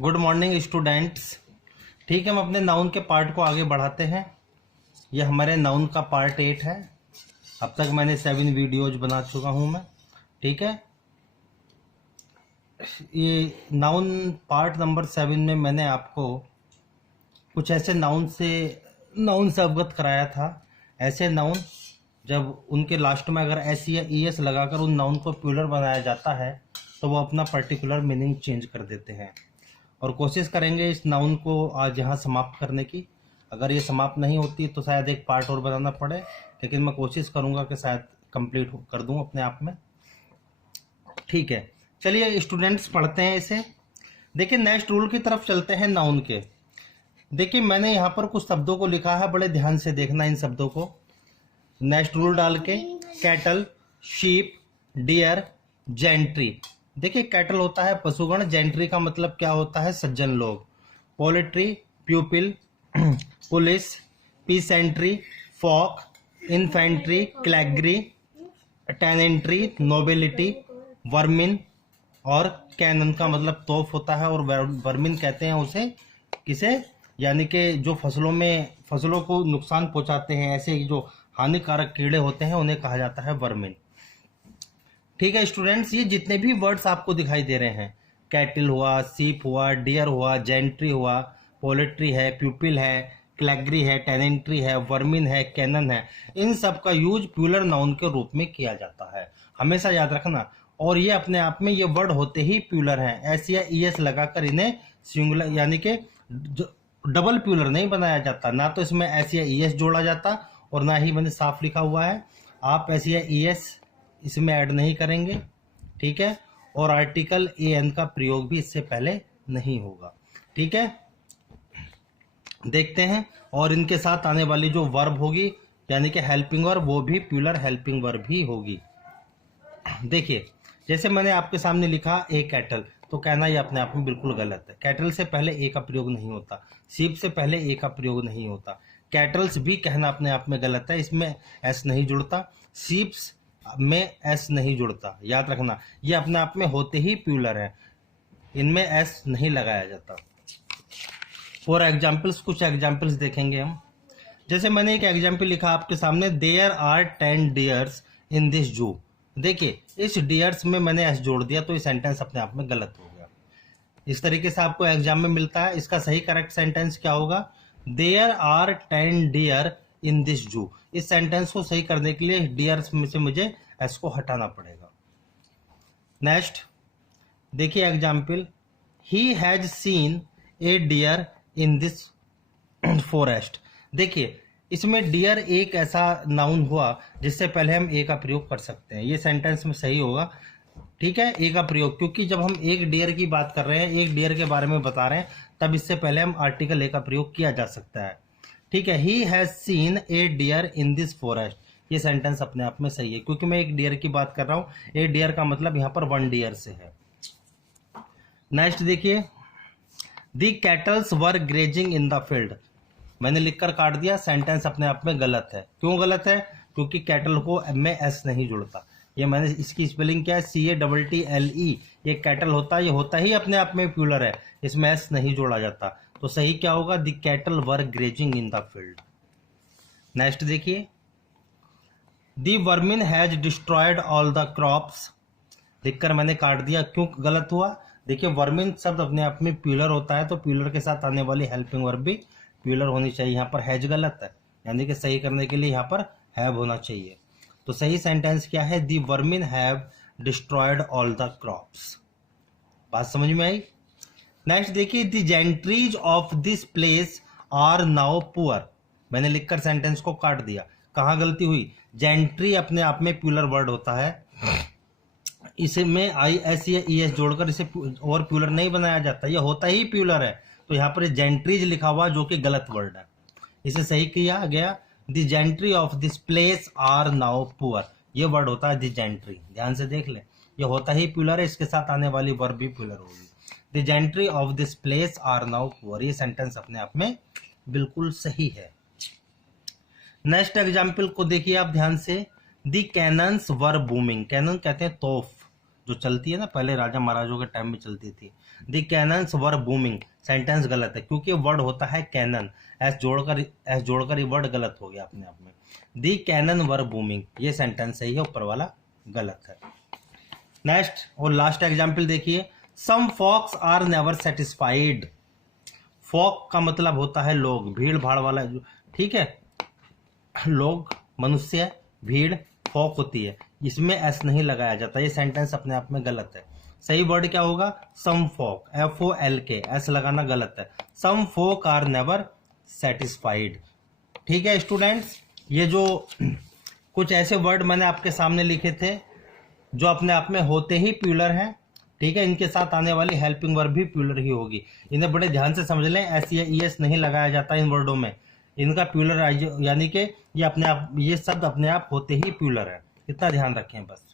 Good morning students. ठीक है, हम अपने नाउन के पार्ट को आगे बढ़ाते हैं। यह हमारे नाउन का पार्ट 8 है। अब तक मैंने 7 वीडियोज बना चुका हूं मैं। ठीक है, ये नाउन पार्ट नंबर 7 में मैंने आपको कुछ ऐसे नाउन से अवगत कराया था। ऐसे नाउन जब उनके लास्ट में अगर एस या ई एस लगाकर उन नाउन को प्लूरल बनाया जाता है तो वो अपना पर्टिकुलर मीनिंग चेंज कर देते हैं। और कोशिश करेंगे इस नाउन को आज यहाँ समाप्त करने की। अगर ये समाप्त नहीं होती तो शायद एक पार्ट और बनाना पड़े, लेकिन मैं कोशिश करूँगा कि शायद कंप्लीट कर दूँ अपने आप में। ठीक है, चलिए स्टूडेंट्स पढ़ते हैं इसे। देखिए नेक्स्ट रूल की तरफ चलते हैं नाउन के। देखिए मैंने यहाँ पर कुछ शब्दों को लिखा है, बड़े ध्यान से देखना इन शब्दों को। नेक्स्ट रूल डाल के कैटल, शीप, डियर, जेंट्री। देखिए कैटल होता है पशुगण, जेंट्री का मतलब क्या होता है? सज्जन लोग। Poultry, pupil, police, peasantry, folk, infantry, clergy, tenantry, nobility, vermin. और कैनन का मतलब तोप होता है, और वर्मिन कहते हैं उसे किसे? यानी कि जो फसलों को नुकसान पहुंचाते हैं, ऐसे जो हानिकारक कीड़े होते हैं उन्हें कहा जाता है वर्मिन। ठीक है स्टूडेंट्स, ये जितने भी वर्ड्स आपको दिखाई दे रहे हैं, कैटल हुआ, सीप हुआ, डियर हुआ, जेंट्री हुआ, पोलिट्री है, प्यूपिल है, क्लैग्री है, टेनेंट्री है, वर्मिन है, कैनन है, इन सब का यूज प्लूरल नाउन के रूप में किया जाता है, हमेशा याद रखना। और ये अपने आप में ये वर्ड होते ही प्लूरल हैं। एस या ई एस लगाकर इन्हें सिंगुलर यानी कि डबल प्लूरल नहीं बनाया जाता। ना तो इसमें एस या ई एस जोड़ा जाता, और ना ही मैंने साफ लिखा हुआ है आप एस या ई एस इसमें ऐड नहीं करेंगे। ठीक है, और आर्टिकल ए एन का प्रयोग भी इससे पहले नहीं होगा। ठीक है, देखते हैं। और इनके साथ आने वाली जो वर्ब होगी यानी कि हेल्पिंग वर्ब, वो भी प्लूरल हेल्पिंग वर्ब ही होगी। देखिए जैसे मैंने आपके सामने लिखा ए कैटल, तो कहना ये अपने आप में बिल्कुल गलत है। कैटल से पहले ए का प्रयोग नहीं होता, सीप से पहले ए का प्रयोग नहीं होता। कैटल्स भी कहना अपने आप में गलत है, इसमें एस नहीं जुड़ता। सीप्स में एस नहीं जुड़ता, याद रखना। ये अपने आप में होते ही प्लूरल है, इनमें एस नहीं लगाया जाता। फॉर एग्जाम्पल्स, कुछ एग्जाम्पल्स देखेंगे हम। जैसे मैंने एक एग्जाम्पल लिखा आपके सामने, there are 10 deers in this zoo. देखिए इस डियर्स में मैंने एस जोड़ दिया, तो ये सेंटेंस अपने आप में गलत हो गया। इस तरीके से आपको एग्जाम में मिलता है। इसका सही करेक्ट सेंटेंस क्या होगा? There are 10 deer in this zoo. इस सेंटेंस को सही करने के लिए डियर्स में से मुझे एस को हटाना पड़ेगा। नेक्स्ट देखिए example, he has seen a deer in this forest. देखिए इसमें डियर एक ऐसा नाउन हुआ जिससे पहले हम ए का प्रयोग कर सकते हैं। ये सेंटेंस में सही होगा। ठीक है, ए का प्रयोग, क्योंकि जब हम एक डियर की बात कर रहे हैं, एक डियर के बारे में बता रहे हैं, तब इससे पहले हम आर्टिकल ए का प्रयोग किया जा सकता है। ठीक है, he has seen a deer in this forest. ये सेंटेंस अपने आप में सही है, क्योंकि मैं एक डियर की बात कर रहा हूं। ए डियर का मतलब यहाँ पर 1 डियर से है। नेक्स्ट देखिए, the cattles were grazing in the field. मैंने लिखकर काट दिया, सेंटेंस अपने आप में गलत है। क्यों गलत है? क्योंकि कैटल को में एस नहीं जुड़ता। ये मैंने इसकी स्पेलिंग क्या है? CATTLE। ये कैटल होता है, ये होता ही अपने आप में प्लूरल है, इसमें एस नहीं जोड़ा जाता। तो सही क्या होगा? The cattle were grazing in the field. Next देखिए, the vermin has destroyed all the crops. लिखकर मैंने काट दिया, क्यों गलत हुआ? देखिए वर्मिन शब्द अपने आप में प्लूरल होता है, तो प्लूरल के साथ आने वाली हेल्पिंग वर्ब भी प्लूरल होनी चाहिए। यहाँ पर हैज गलत है, यानी कि सही करने के लिए यहाँ पर हैव होना चाहिए। तो सही सेंटेंस क्या है? The vermin have destroyed all the crops. बात समझ में आई? नेक्स्ट देखिए, the gentries of this place are now poor. मैंने लिखकर सेंटेंस को काट दिया। कहाँ गलती हुई? जेंट्री अपने आप में प्लूरल वर्ड होता है, इसे में आई एस या ई एस जोड़कर इसे और प्लूरल नहीं बनाया जाता, यह होता ही प्लूरल है। तो यहाँ पर जेंट्रीज लिखा हुआ जो कि गलत वर्ड है, इसे सही किया गया। The gentry of this place are now poor, ये वर्ड होता है द जेंट्री। ध्यान से देख ले, ये होता ही प्लूरल है, इसके साथ आने वाली वर्ब भी प्लूरल होगी। The gentry of this place are now poor, ये सेंटेंस अपने आप में बिल्कुल सही है। नेक्स्ट एग्जाम्पल को देखिए आप ध्यान से, the cannons were booming. Cannon कहते हैं तोफ, जो चलती है ना, पहले राजा महाराजों के टाइम में चलती थी। The cannons were booming, sentence गलत है क्योंकि वर्ड होता है कैनन, एस जोड़कर ये वर्ड गलत हो गया अपने आप में। द कैनन वर बूमिंग, ये सेंटेंस सही है, ऊपर वाला गलत है। नेक्स्ट और लास्ट एग्जाम्पल देखिए, some folks are never satisfied. Folk का मतलब होता है लोग, भीड़ भाड़ वाला, ठीक है, लोग मनुष्य, भीड़ फॉक होती है, इसमें एस नहीं लगाया जाता, ये सेंटेंस अपने आप में गलत है। सही वर्ड क्या होगा, सम फॉक, FOLK, एस लगाना गलत है। सम फॉक आर नेवर सेटिस्फाइड। ठीक है स्टूडेंट्स, ये जो कुछ ऐसे वर्ड मैंने आपके सामने लिखे थे जो अपने आप में होते ही प्यूलर हैं, ठीक है, इनके साथ आने वाली हेल्पिंग वर्ब भी प्यूलर ही होगी। इन्हें बड़े ध्यान से समझ लें, एस या ES नहीं लगाया जाता इन वर्डों में, इनका प्यूलर यानी कि ये अपने आप, ये शब्द अपने आप होते ही प्यूलर है, इतना ध्यान रखें बस।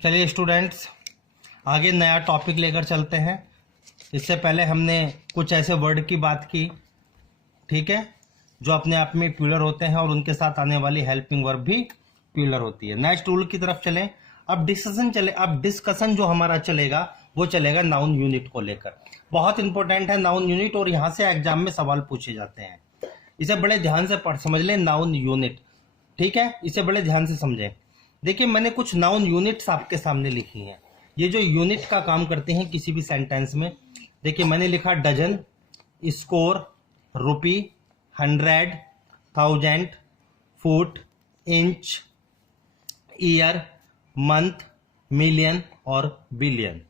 चलिए स्टूडेंट्स, आगे नया टॉपिक लेकर चलते हैं। इससे पहले हमने कुछ ऐसे वर्ड की बात की, ठीक है, जो अपने आप में प्यूलर होते हैं और उनके साथ आने वाली हेल्पिंग वर्ब भी प्यूलर होती है। नेक्स्ट रूल की तरफ चलें। अब डिस्कशन जो हमारा चलेगा वो चलेगा नाउन यूनिट को लेकर। बहुत इंपॉर्टेंट है नाउन यूनिट, और यहां से एग्जाम में सवाल पूछे जाते हैं, इसे बड़े ध्यान से समझ लें। नाउन यूनिट, ठीक है, इसे बड़े ध्यान से समझें। देखिए मैंने कुछ नाउन यूनिट्स आपके सामने लिखी हैं, ये जो यूनिट का काम करते हैं किसी भी सेंटेंस में। देखिए मैंने लिखा डजन, स्कोर, रुपी, 100, 1000, foot, inch, year, month, million और बिलियन,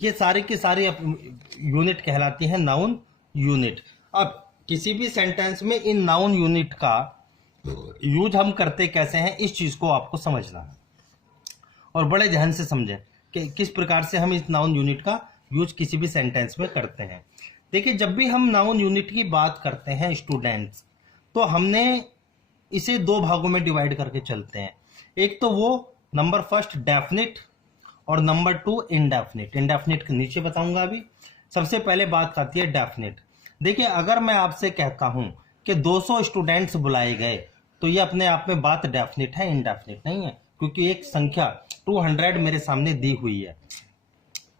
ये सारी की सारी यूनिट कहलाती हैं नाउन यूनिट। अब किसी भी सेंटेंस में इन नाउन यूनिट का यूज हम करते कैसे हैं, इस चीज को आपको समझना है और बड़े ध्यान से समझें कि किस प्रकार से हम इस नाउन यूनिट का यूज किसी भी सेंटेंस में करते हैं। देखिए जब भी हम नाउन यूनिट की बात करते हैं स्टूडेंट्स, तो हमने इसे दो भागों में डिवाइड करके चलते हैं। एक तो वो नंबर फर्स्ट डेफिनिट और नंबर 2 इनडेफिनिट। इनडेफिनिट के नीचे बताऊंगा अभी। सबसे पहले बात आती है डेफिनिट। देखिए अगर मैं आपसे कहता हूं कि 200 स्टूडेंट्स बुलाए गए, तो ये अपने आप में बात डेफिनिट है, इनडेफिनिट नहीं है, क्योंकि एक संख्या 200 मेरे सामने दी हुई है।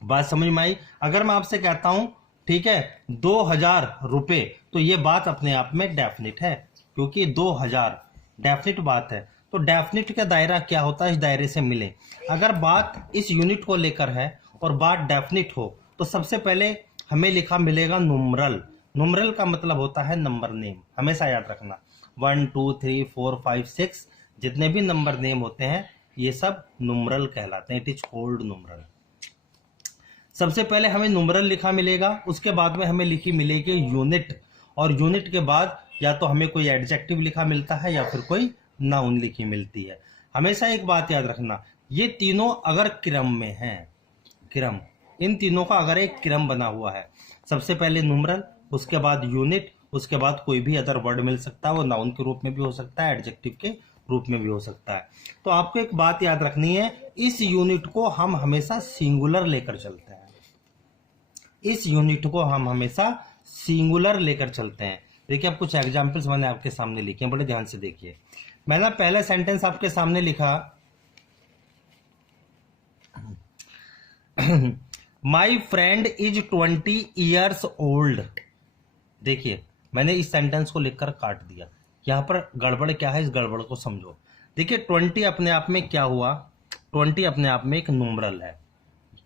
बात समझ में आई। अगर मैं आपसे कहता हूं ठीक है 2000 रुपए, तो ये बात अपने आप में डेफिनिट है, क्योंकि 2000 डेफिनिट बात है। तो डेफिनिट का दायरा क्या होता है, इस दायरे से मिले। अगर बात इस यूनिट को लेकर है और बात डेफिनिट हो, तो सबसे पहले हमें लिखा मिलेगा नुमरल। नुमरल का मतलब होता है नंबर नेम, हमेशा याद रखना। 1 2 3 4 5 6 जितने भी नंबर नेम होते हैं ये सब नुमरल कहलाते हैं। It is called numeral. सबसे पहले हमें नुमरल लिखा मिलेगा, उसके बाद में हमें लिखी मिलेगी यूनिट, और यूनिट के बाद या तो हमें कोई एडजेक्टिव लिखा मिलता है या फिर कोई नाउन लिखी मिलती है। हमेशा एक बात याद रखना, ये तीनों अगर क्रम में हैं, क्रम, इन तीनों का अगर एक क्रम बना हुआ है, सबसे पहले नुमरल, उसके बाद यूनिट, उसके बाद कोई भी अदर वर्ड मिल सकता है, वो नाउन के रूप में भी हो सकता है, एडजेक्टिव के रूप में भी हो सकता है। तो आपको एक बात याद रखनी है, इस यूनिट को हम हमेशा सिंगुलर लेकर चलते हैं। इस यूनिट को हम हमेशा सिंगुलर लेकर चलते हैं। देखिए अब कुछ एग्जांपल्स मैंने आपके सामने लिखे हैं, बड़े ध्यान से देखिए। मैंने पहला सेंटेंस आपके सामने लिखा my friend is 20 years old. देखिए मैंने इस सेंटेंस को लिखकर काट दिया। यहां पर गड़बड़ क्या है, इस गड़बड़ को समझो। देखिए 20 अपने आप में क्या हुआ, 20 अपने आप में एक नुमरल है।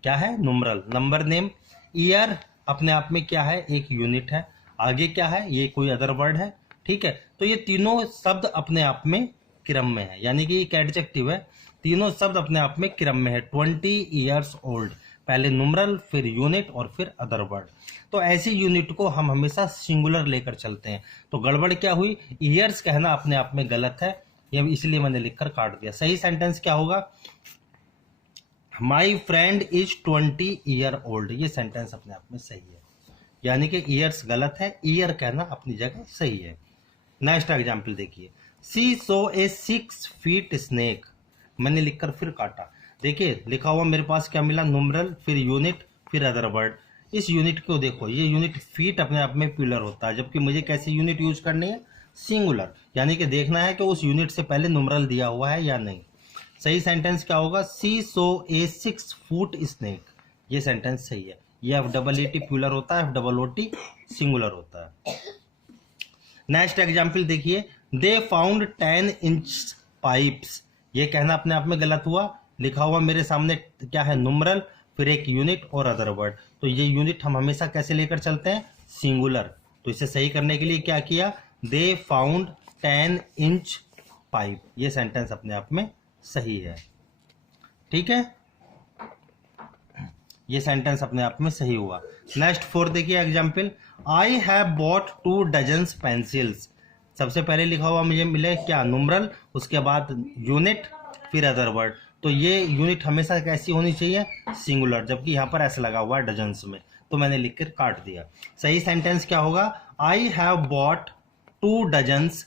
क्या है, नुमरल, नंबर नेम। ईयर अपने आप में क्या है, एक यूनिट है। आगे क्या है, ये कोई अदर वर्ड है, ठीक है। तो ये तीनों शब्द अपने आप में क्रम में है, यानी कि एक एडजेक्टिव है। तीनों शब्द अपने आप में क्रम में है। 20 ईयर्स ओल्ड, पहले नुमरल, फिर यूनिट और फिर अदर वर्ड। तो ऐसी यूनिट को हम हमेशा सिंगुलर लेकर चलते हैं। तो गड़बड़ क्या हुई, ईयर्स कहना अपने आप में गलत है, ये इसलिए मैंने लिखकर काट दिया। सही सेंटेंस क्या होगा, my friend is 20 year old. ये सेंटेंस अपने आप में सही है, यानी कि ईयर्स गलत है, ईयर कहना अपनी जगह सही है। नेक्स्ट एग्जाम्पल देखिए, सी सो ए 6 फीट स्नेक। मैंने लिखकर फिर काटा। देखिए लिखा हुआ मेरे पास क्या मिला, नुमरल, फिर यूनिट, फिर अदर वर्ड। इस यूनिट को देखो, ये यूनिट फीट अपने आप में प्लूरल होता है, जबकि मुझे कैसी यूनिट यूज करनी है, सिंगुलर, यानी कि देखना है कि उस यूनिट से पहले नुमरल दिया हुआ है या नहीं। सही सेंटेंस क्या होगा? सी सो ए 6 फूट स्नेक, ये सेंटेंस सही है। ये FEET प्लूरल होता है, FOOT सिंगुलर होता है। नेक्स्ट एग्जाम्पल देखिए, दे फाउंड 10 इंच पाइप्स, ये कहना अपने आप में गलत हुआ। लिखा हुआ मेरे सामने क्या है? नुमरल, फिर एक यूनिट और अदर वर्ड। तो ये यूनिट हम हमेशा कैसे लेकर चलते हैं? सिंगुलर। तो इसे सही करने के लिए क्या किया? दे फाउंड 10 इंच पाइप, ये सेंटेंस अपने आप में सही है। ठीक है, ये सेंटेंस अपने आप में सही हुआ। नेक्स्ट 4 देखिए example, I have bought 2 dozens pencils. सबसे पहले लिखा हुआ मुझे मिले क्या? नुमरल, उसके बाद यूनिट, फिर अदर वर्ड। तो ये यूनिट हमेशा कैसी होनी चाहिए? सिंगुलर, जबकि यहाँ पर ऐसा लगा हुआ है डजन्स में, तो मैंने लिख कर काट दिया। सही सेंटेंस क्या होगा? I have bought 2 dozens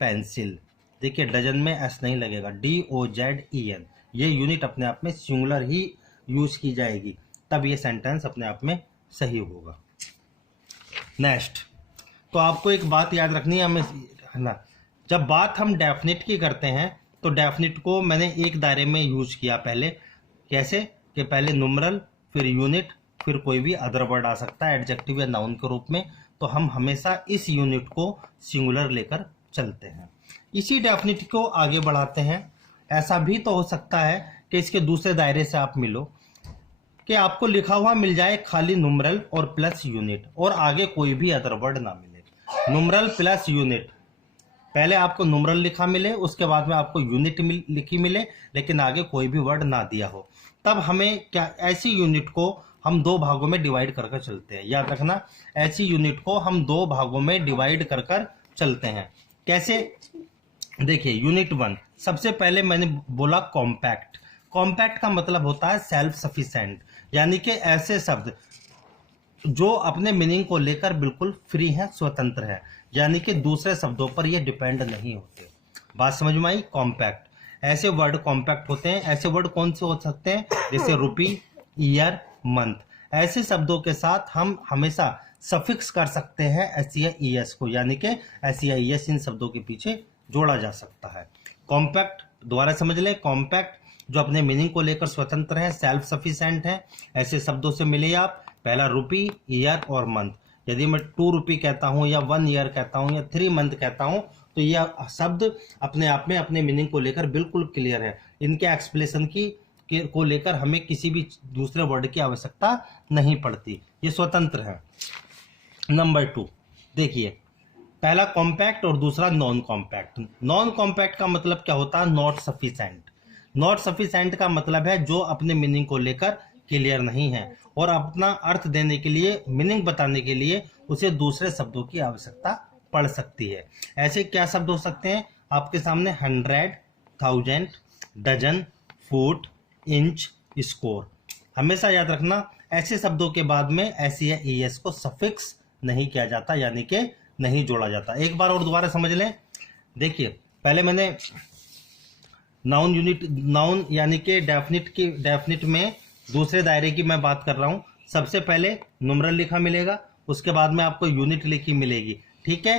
pencil. देखिए डजन में एस नहीं लगेगा, DOZEN। ये यूनिट अपने आप में सिंगुलर ही यूज की जाएगी, तब ये सेंटेंस अपने आप में सही होगा। नेक्स्ट, तो आपको एक बात याद रखनी है हमें, है ना, जब बात हम डेफिनिट की करते हैं तो डेफिनिट को मैंने एक दायरे में यूज किया पहले। कैसे? कि पहले नुमरल, फिर यूनिट, फिर कोई भी अदर वर्ड आ सकता है एडजेक्टिव या नाउन के रूप में। तो हम हमेशा इस यूनिट को सिंगुलर लेकर चलते हैं। इसी डेफिनिट को आगे बढ़ाते हैं। ऐसा भी तो हो सकता है कि इसके दूसरे दायरे से आप मिलो, कि आपको लिखा हुआ मिल जाए खाली नुमरल और प्लस यूनिट, और आगे कोई भी अदर वर्ड ना मिले। नुमरल प्लस यूनिट, पहले आपको नुमरल लिखा मिले, उसके बाद में आपको यूनिट लिखी मिले, लेकिन आगे कोई भी वर्ड ना दिया हो, तब हमें क्या, ऐसी यूनिट को हम 2 भागों में डिवाइड कर चलते हैं। याद रखना, ऐसी यूनिट को हम 2 भागों में डिवाइड कर चलते हैं। कैसे? देखिए यूनिट 1, सबसे पहले मैंने बोला कॉम्पैक्ट। कॉम्पैक्ट का मतलब होता है सेल्फ सफिशिएंट, यानी कि ऐसे शब्द जो अपने मीनिंग को लेकर बिल्कुल फ्री हैं, स्वतंत्र हैं, यानी कि दूसरे शब्दों पर ये डिपेंड नहीं होते। बात समझ में आई? कॉम्पैक्ट, ऐसे वर्ड कॉम्पैक्ट होते हैं। ऐसे वर्ड कौन से हो सकते हैं? जैसे रुपी, ईयर, मंथ। ऐसे शब्दों के साथ हम हमेशा सफिक्स कर सकते हैं एस या ES को, यानी कि एस या ES इन शब्दों के पीछे जोड़ा जा सकता है। कॉम्पैक्ट दोबारा समझ लें, कॉम्पैक्ट जो अपने मीनिंग को लेकर स्वतंत्र है, सेल्फ सफिशिएंट है, ऐसे शब्दों से मिले आप। पहला रुपी, ईयर और मंथ। यदि मैं 2 रुपी कहता हूं या 1 ईयर कहता हूं या 3 मंथ कहता हूं, तो यह शब्द अपने आप में अपने मीनिंग को लेकर बिल्कुल क्लियर है। इनके एक्सप्लेनेशन को लेकर हमें किसी भी दूसरे वर्ड की आवश्यकता नहीं पड़ती, ये स्वतंत्र है। नंबर 2 देखिए, पहला कॉम्पैक्ट और दूसरा नॉन कॉम्पैक्ट। नॉन कॉम्पैक्ट का मतलब क्या होता है? Not sufficient. नॉट सफिशिएंट का मतलब है जो अपने मीनिंग को लेकर क्लियर नहीं है और अपना अर्थ देने के लिए, मीनिंग बताने के लिए उसे दूसरे शब्दों की आवश्यकता पड़ सकती है। ऐसे क्या शब्द हो सकते हैं आपके सामने? 100, 1000, डजन, फुट, इंच, स्कोर। हमेशा याद रखना, ऐसे शब्दों के बाद में एस या ES को सफिक्स नहीं किया जाता, यानी कि नहीं जोड़ा जाता। एक बार और दोबारा समझ लें। देखिए पहले मैंने नाउन यूनिट, नाउन यानी कि डेफिनिट में दूसरे दायरे की मैं बात कर रहा हूं। सबसे पहले नुमरल लिखा मिलेगा, उसके बाद में आपको यूनिट लिखी मिलेगी। ठीक है,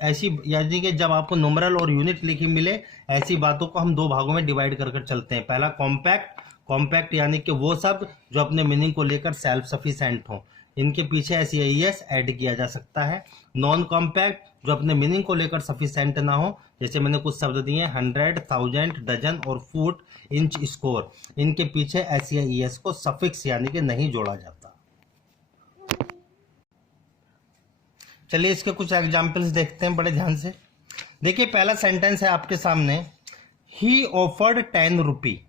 ऐसी यानी कि जब आपको नुमरल और यूनिट लिखी मिले, ऐसी बातों को हम 2 भागों में डिवाइड कर चलते हैं। पहला कॉम्पैक्ट, कॉम्पैक्ट यानी कि वो शब्द जो अपने मीनिंग को लेकर सेल्फ सफिशिएंट हो, इनके पीछे एस या ES ऐड किया जा सकता है। नॉन कॉम्पैक्ट जो अपने मीनिंग को लेकर सफिशिएंट ना हो, जैसे मैंने कुछ शब्द दिए 100, 1000, डजन और फुट, इंच, स्कोर, इनके पीछे एस या ES को सफिक्स यानी कि नहीं जोड़ा जाता। चलिए इसके कुछ एग्जाम्पल्स देखते हैं बड़े ध्यान से। देखिए पहला सेंटेंस है आपके सामने, ही ऑफर्ड 10 रुपी।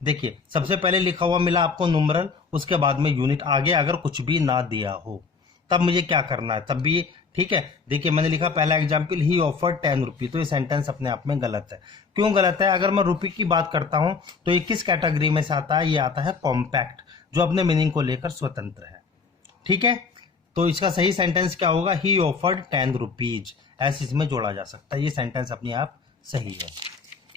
देखिए सबसे पहले लिखा हुआ मिला आपको नुमरल, उसके बाद में यूनिट, आगे अगर कुछ भी ना दिया हो तब मुझे क्या करना है, तब भी ठीक है। देखिए मैंने लिखा पहला एग्जाम्पल, ही ऑफर्ड 10 रुपी, तो ये सेंटेंस अपने आप में गलत है। क्यों गलत है? अगर मैं रुपी की बात करता हूं तो ये किस कैटेगरी में से आता है? ये आता है कॉम्पैक्ट, जो अपने मीनिंग को लेकर स्वतंत्र है। ठीक है, तो इसका सही सेंटेंस क्या होगा? ही ऑफर्ड 10 रुपीज, ऐसे इसमें जोड़ा जा सकता है। ये सेंटेंस अपने आप सही है।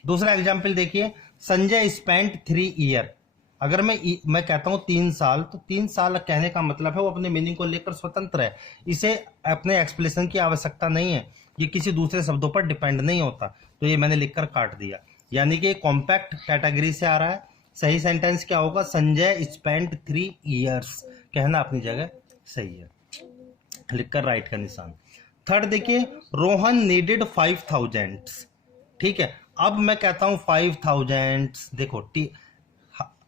दूसरा एग्जाम्पल देखिए, संजय स्पेंट 3 ईयर। अगर मैं कहता हूं 3 साल, तो 3 साल कहने का मतलब है वो अपने मीनिंग को लेकर स्वतंत्र है, इसे अपने एक्सप्लेनेशन की आवश्यकता नहीं है, ये किसी दूसरे शब्दों पर डिपेंड नहीं होता। तो ये मैंने लिखकर काट दिया। यानी कि कॉम्पैक्ट कैटेगरी से आ रहा है। सही सेंटेंस क्या होगा? संजय स्पेंट 3 इयर्स, कहना अपनी जगह सही है, लिखकर राइट का निशान। थर्ड देखिए, रोहन नीडेड 5000। ठीक है, अब मैं कहता हूं 5000, देखो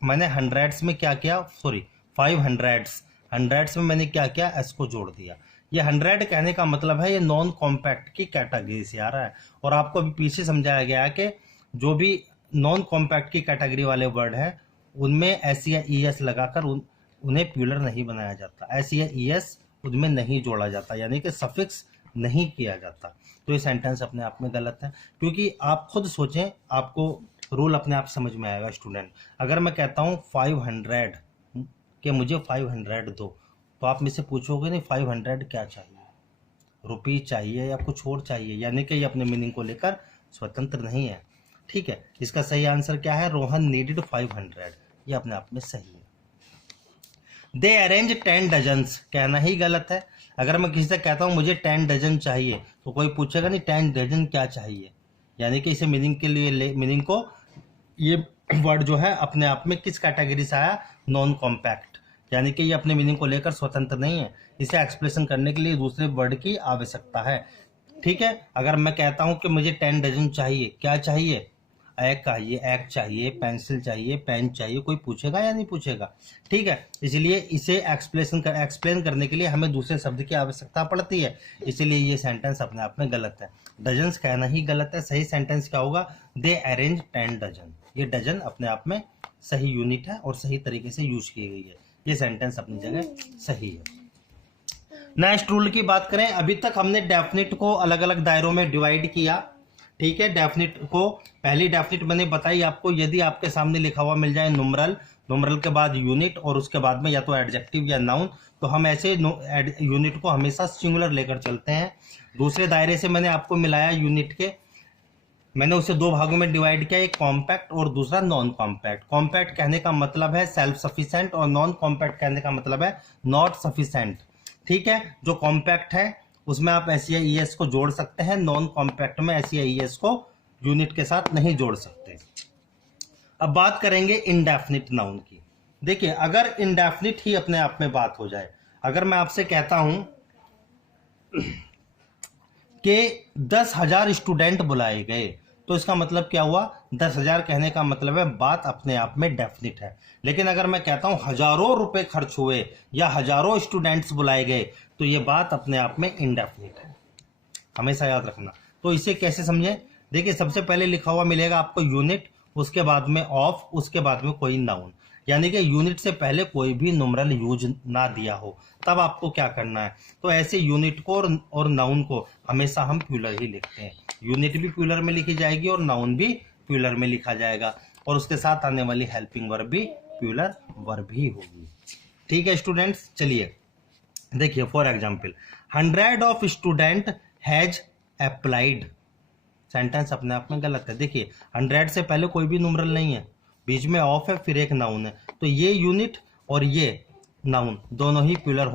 मैंने हंड्रेड्स में क्या किया, सॉरी 500 हंड्रेड्स में मैंने क्या किया, एस को जोड़ दिया। ये 100 कहने का मतलब है ये नॉन कॉम्पैक्ट की कैटेगरी से आ रहा है। और आपको अभी पीछे समझाया गया है कि जो भी नॉन कॉम्पैक्ट की कैटेगरी वाले वर्ड है उनमें एस या ई एस लगाकर उन्हें प्यूलर नहीं बनाया जाता, एस या ई एस उनमें नहीं जोड़ा जाता, यानी कि सफिक्स नहीं किया जाता। तो ये सेंटेंस अपने आप में गलत है, क्योंकि आप खुद सोचें, आपको रूल अपने आप समझ में आएगा स्टूडेंट। अगर मैं कहता हूँ 500 कि मुझे 500 दो, तो आप मुझसे पूछोगे नहीं 500 क्या चाहिए, रुपये चाहिए या कुछ और चाहिए, यानी कि ये अपने मीनिंग को लेकर स्वतंत्र नहीं है। ठीक है, इसका सही आंसर क्या है? रोहन नीडेड 500, ये अपने आप में सही है। दे अरेंज 10 डजन्स, कहना ही गलत है। अगर मैं किसी से कहता हूं मुझे 10 डजन चाहिए, तो कोई पूछेगा नहीं 10 डजन क्या चाहिए, यानी कि इसे मीनिंग के लिए मीनिंग को ये वर्ड जो है अपने आप में किस कैटेगरी से आया? नॉन कॉम्पैक्ट, यानी कि ये अपने मीनिंग को लेकर स्वतंत्र नहीं है। इसे एक्सप्रेशन करने के लिए दूसरे वर्ड की आवश्यकता है। ठीक है, अगर मैं कहता हूं कि मुझे 10 डजन चाहिए, क्या चाहिए? एग चाहिए, पेंसिल चाहिए, पेन चाहिए, कोई पूछेगा या नहीं पूछेगा? ठीक है, इसलिए इसे एक्सप्लेन करने के लिए हमें दूसरे शब्द की आवश्यकता पड़ती है, इसलिए ये सेंटेंस अपने आप में गलत है। डजन्स कहना ही गलत है। सही सेंटेंस क्या होगा? दे अरेंज 10 डजन। ये डजन अपने आप में सही यूनिट है और सही तरीके से यूज की गई है, ये सेंटेंस अपनी जगह सही है। नेक्स्ट रूल की बात करें, अभी तक हमने डेफिनिट को अलग अलग दायरों में डिवाइड किया। ठीक है, डेफिनिट को पहली डेफिनिट मैंने बताई आपको, यदि आपके सामने लिखा हुआ मिल जाए नुमरल के बाद यूनिट और उसके बाद में या तो एडजेक्टिव या नाउन, तो हम ऐसे यूनिट को हमेशा सिंगुलर लेकर चलते हैं। दूसरे दायरे से मैंने आपको मिलाया यूनिट के, मैंने उसे दो भागों में डिवाइड किया, एक कॉम्पैक्ट और दूसरा नॉन कॉम्पैक्ट। कॉम्पैक्ट कहने का मतलब है सेल्फ सफिशिएंट और नॉन कॉम्पैक्ट कहने का मतलब है नॉट सफिशिएंट। ठीक है, जो कॉम्पैक्ट है उसमें आप एस या ई एस को जोड़ सकते हैं, नॉन कॉम्पैक्ट में एस या ई एस को यूनिट के साथ नहीं जोड़ सकते। अब बात करेंगे इनडेफिनिट नाउन की। देखिए, अगर इनडेफिनिट ही अपने आप में बात हो जाए, अगर मैं आपसे कहता हूं कि 10,000 स्टूडेंट बुलाए गए, तो इसका मतलब क्या हुआ? 10,000 कहने का मतलब है बात अपने आप में डेफिनिट है। लेकिन अगर मैं कहता हूं हजारों रुपए खर्च हुए या हजारों स्टूडेंट्स बुलाए गए, तो ये बात अपने आप में इनडेफिनिट है, हमेशा याद रखना। तो इसे कैसे समझें? देखिए, सबसे पहले लिखा हुआ मिलेगा आपको यूनिट, उसके बाद में ऑफ, उसके बाद में कोई नाउन, यानी कि यूनिट से पहले कोई भी नुमरल यूज ना दिया हो, तब आपको क्या करना है? तो ऐसे यूनिट को और नाउन को हमेशा हम प्यूलर ही लिखते हैं। यूनिट भी प्यूलर में लिखी जाएगी और नाउन भी प्यूलर में लिखा जाएगा, और उसके साथ आने वाली हेल्पिंग वर्ब भी प्यूलर वर्ब ही होगी। ठीक है स्टूडेंट्स, चलिए देखिए, for example 100 of student has applied, sentence अपने आप में गलत है। देखिए, 100 से पहले कोई भी नुमरल नहीं है, बीच में ऑफ है, फिर एक नाउन है, तो ये यूनिट और ये नाउन दोनों ही प्यूलर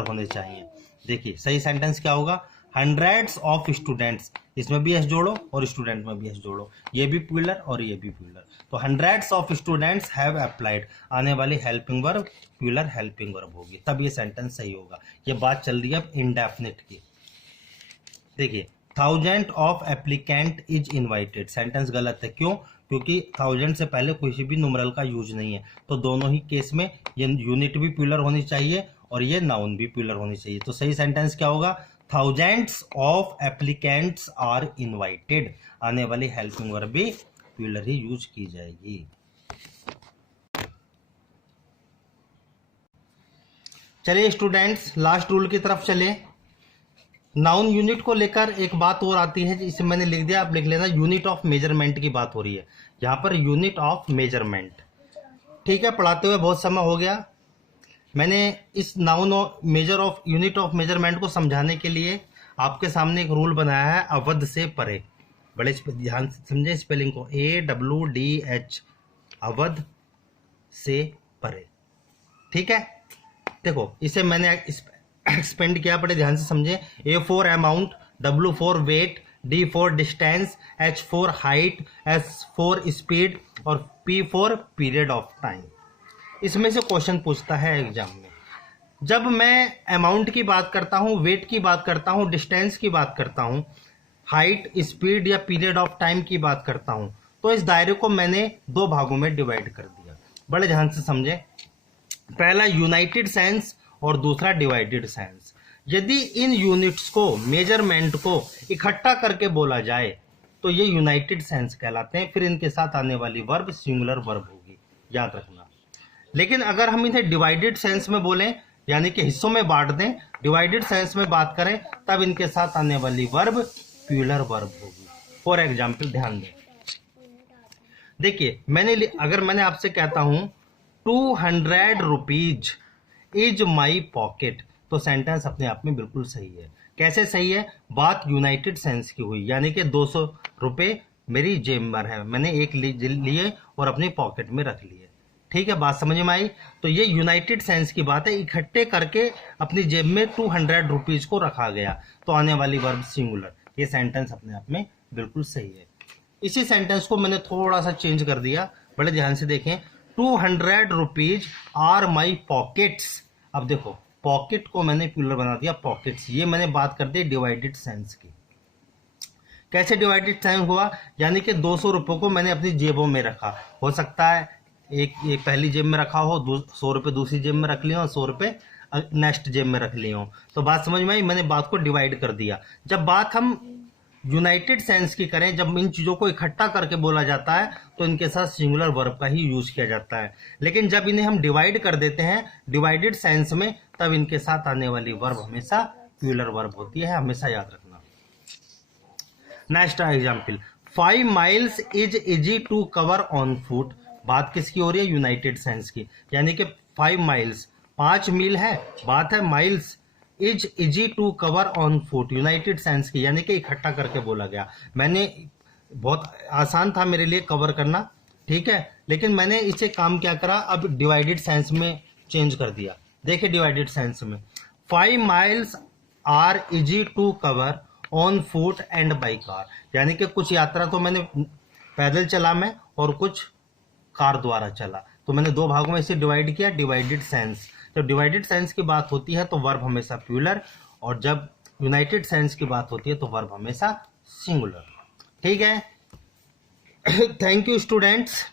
होने चाहिए। देखिए, सही सेंटेंस क्या होगा? हंड्रेड्स ऑफ स्टूडेंट्स, इसमें भी एस जोड़ो और स्टूडेंट में भी एस जोड़ो, ये भी प्यूलर और ये भी प्यूलर, तो hundreds of students have applied, आने वाली helping verb plural helping verb होगी, तब ये सेंटेंस सही होगा। ये बात चल रही है अब इनडेफिनिट की। देखिए, 1000 of applicant is invited, sentence गलत है। क्यों? क्योंकि 1000 से पहले कोई भी नुमरल का यूज नहीं है, तो दोनों ही केस में ये यूनिट भी प्यूलर होनी चाहिए और ये नाउन भी प्यूलर होनी चाहिए। तो सही सेंटेंस क्या होगा? Thousands of applicants are invited, आने वाली हेल्पिंग वर्ब भी प्यूलर ही यूज की जाएगी। चलिए स्टूडेंट्स, लास्ट रूल की तरफ चले। नाउन यूनिट को लेकर एक बात और आती है, इसे मैंने लिख दिया, आप लिख लेना, यूनिट ऑफ मेजरमेंट की बात हो रही है यहाँ पर, यूनिट ऑफ मेजरमेंट। ठीक है, पढ़ाते हुए बहुत समय हो गया, मैंने इस noun measure of unit of measurement को समझाने के लिए आपके सामने एक रूल बनाया है, अवध से परे। बड़े ध्यान से समझे स्पेलिंग को, AWDH, अवध से परे। ठीक है, देखो इसे मैंने एक्सपेंड किया, बड़े ध्यान से समझे। A for amount, W for wait, D for distance, H for height, S for speed और P for period of time. इसमें से क्वेश्चन पूछता है एग्जाम में। जब मैं अमाउंट की बात करता हूँ, वेट की बात करता हूँ, डिस्टेंस की बात करता हूँ, हाइट, स्पीड या पीरियड ऑफ टाइम की बात करता हूँ, तो इस दायरे को मैंने दो भागों में डिवाइड कर दिया। बड़े ध्यान से समझे। पहला यूनाइटेड सेंस और दूसरा डिवाइडेड सेंस। यदि इन यूनिट्स को, मेजरमेंट को इकट्ठा करके बोला जाए तो ये यूनाइटेड सेंस कहलाते हैं। फिर इनके साथ आने वाली वर्ब सिंगुलर वर्ब होगी, याद रखना। लेकिन अगर हम इन्हें डिवाइडेड सेंस में बोलें, यानी कि हिस्सों में बांट दें, डिवाइडेड सेंस में बात करें, तब इनके साथ आने वाली वर्ब प्यूलर वर्ब होगी। फॉर एग्जाम्पल ध्यान दें, देखिए अगर मैंने आपसे कहता हूं 200 रुपीज इज माई पॉकेट, तो सेंटेंस अपने आप में बिल्कुल सही है। कैसे सही है? बात यूनाइटेड सेंस की हुई, यानी कि 200 रुपए मेरी जेब में है, मैंने एक लिए और अपनी पॉकेट में रख लिए। ठीक है, बात समझ में आई? तो ये यूनाइटेड सेंस की बात है, इकट्ठे करके अपनी जेब में 200 रुपीज को रखा गया, तो आने वाली वर्ब सिंगुलर। ये सेंटेंस अपने आप में बिल्कुल सही है। इसी सेंटेंस को मैंने थोड़ा सा चेंज कर दिया, बड़े ध्यान से देखें। 200 रुपीज आर माई पॉकेट्स। अब देखो, पॉकेट को मैंने प्लूरल बना दिया पॉकेट्स। ये मैंने बात कर दी डिवाइडेड सेंस की। कैसे डिवाइडेड सेंस हुआ? यानी कि 200 रुपये को मैंने अपनी जेबों में रखा। हो सकता है एक पहली जेब में रखा हो, 100 रुपये दूसरी जेब में रख लिया, 100 रुपये नेक्स्ट जेब में रख लिए हो। तो बात समझ में आई? मैंने बात को डिवाइड कर दिया। जब बात हम यूनाइटेड सेंस की करें, जब इन चीजों को इकट्ठा करके बोला जाता है, तो इनके साथ सिंगुलर वर्ब का ही यूज किया जाता है। लेकिन जब इन्हें हम डिवाइड कर देते हैं डिवाइडेड सेंस में, तब इनके साथ आने वाली वर्ब हमेशा प्लूरल वर्ब होती है, हमेशा याद रखना। Next example, 5 miles is easy to cover on foot. बात किसकी हो रही है? यूनाइटेड सेंस की। यानी कि 5 miles 5 मील है, बात है miles. Is easy to cover on foot, united sense की, यानी कि इकट्ठा करके बोला गया। मैंने बहुत आसान था मेरे लिए कवर करना, ठीक है, लेकिन मैंने इसे काम क्या करा, अब डिवाइडेड सेंस में चेंज कर दिया। देखिए डिवाइडेड सेंस में 5 miles are easy to cover on foot and by car. यानी कि कुछ यात्रा तो मैंने पैदल चला मैं, और कुछ कार द्वारा चला, तो मैंने दो भागों में इसे डिवाइड किया, डिवाइडेड सेंस। जब डिवाइडेड सेंस की बात होती है तो वर्ब हमेशा प्लूरल, और जब यूनाइटेड सेंस की बात होती है तो वर्ब हमेशा सिंगुलर। ठीक है। Thank you students.